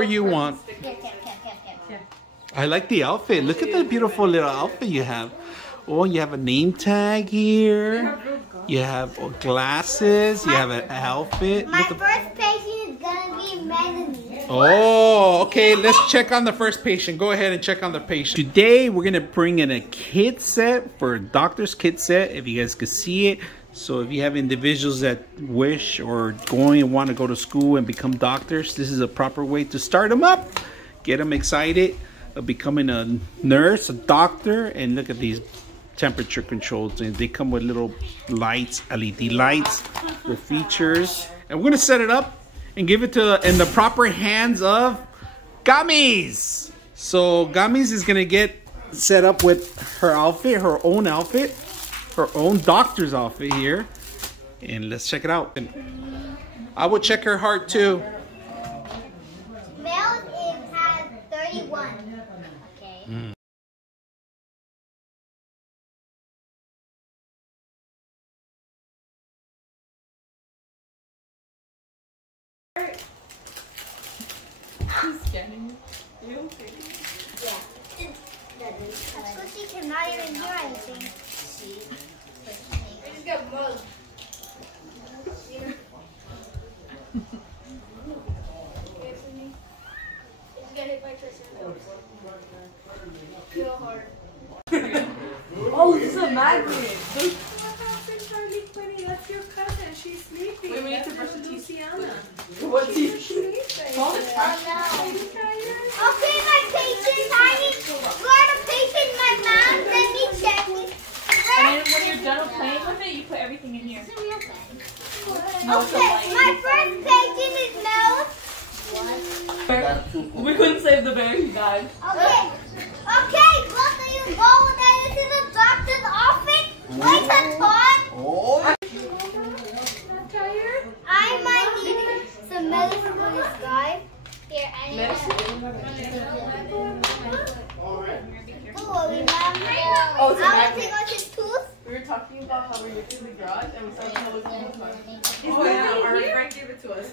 whatever you want. I like the outfit. Look at the beautiful little outfit you have. Oh, you have a name tag here. You have glasses. You have an outfit. My first patient is gonna be Melanie. Oh, okay. Let's check on the first patient. Go ahead and check on the patient. Today, we're gonna bring in a kit set for a doctor's kit set. If you guys could see it. So if you have individuals that wish or going and want to go to school and become doctors, this is a proper way to start them up. Get them excited of becoming a nurse, a doctor, and look at these temperature controls. And they come with little lights, LED lights, with features. And we're gonna set it up and give it to in the proper hands of Gummies. So Gummies is gonna get set up with her outfit, her own outfit. Her own doctor's outfit here, and let's check it out. And I will check her heart too. Male has 31. Okay. She's scanning you. Yeah. That's because she cannot even hear anything. I just got mugged. Oh, this is a magnet. What happened, Charlie Quinny? That's your cousin. She's sleeping. Wait, we need to brush the teeth. What teeth? Call the trash. Okay, my patient, Tiny. Got a patient, my mom. Let me check it. And then when you're done playing with it, you put everything in here. It's a real thing. No, Okay, my first patient is Mel. We couldn't save the bear. He died. Okay. Okay, what do you go there? This is a doctor's office. Wait a Todd. Oh. I might need some medicine for this guy. Here, I need Oh, it's a I will magnet. take out his tooth. We were talking about how we were in the garage and we started to look at the Oh yeah, our friend gave it to us.